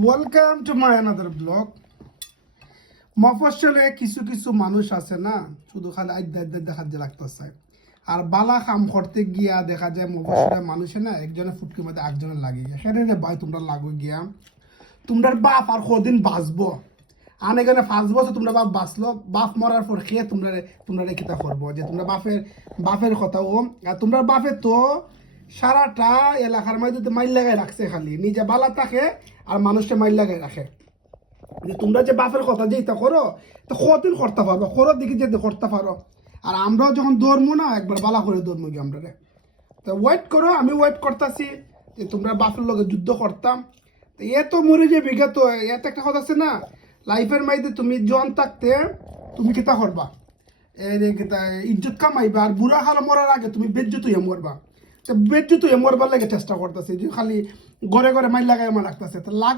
Welcome to my another blog. মফস্বলে কিছু কিছু মানুষ আছে না, শুধু খালি আড্ডা আড্ডা দেখা যে লাগতেছে। আর বালা কাম করতে গিয়া দেখা যায় মফস্বলে মানুষে না একজনের ফুটকির মধ্যে একজনের লাগিয়ে যায়। সেটা রে ভাই তোমরা লাগো গিয়া, তোমরার বাপ আর কদিন বাঁচবো? আন এখানে 5 বছর তোমরা বাপ বাঁচলো, বাপ মরার পর খেয়ে তোমরা কিতা করবো? যে তোমরা বাপের কথা ও, আর তোমরা বাপে তো সারাটা এলাকার মধ্যে মাইল লাগাই রাখছে, খালি নিজে বালা থাকে আর মানুষকে মাইল লাগাই রাখে। যে তোমরা যে বাপের কথা যে ইতা করো, তো কতদিন করতে পারবো? খরচ দিকে যেতে করতে পারো। আর আমরাও যখন দৌড়মো না, একবার বালা করে দৌড়মো গিয়ে আমরা রে। তো ওয়েট করো, আমি ওয়েট করতেছি যে তোমরা বাপের লগে যুদ্ধ করতাম। তো এ তো মরে যে বিগত এত একটা কথা আছে না, লাইফের মাইতে তুমি জন থাকতে তুমি কিতা করবা? কিতা ইজ্জত কামাইবা, আর বুড়া হাল মরার আগে তুমি বেজ্জত হইয়া মরবা। তো বেজ্জত হইয়া মরবার লাগে চেষ্টা করতেছি, যে খালি ঘরে ঘরে মাইল লাগাই আমার রাখতেছে। তো লাগ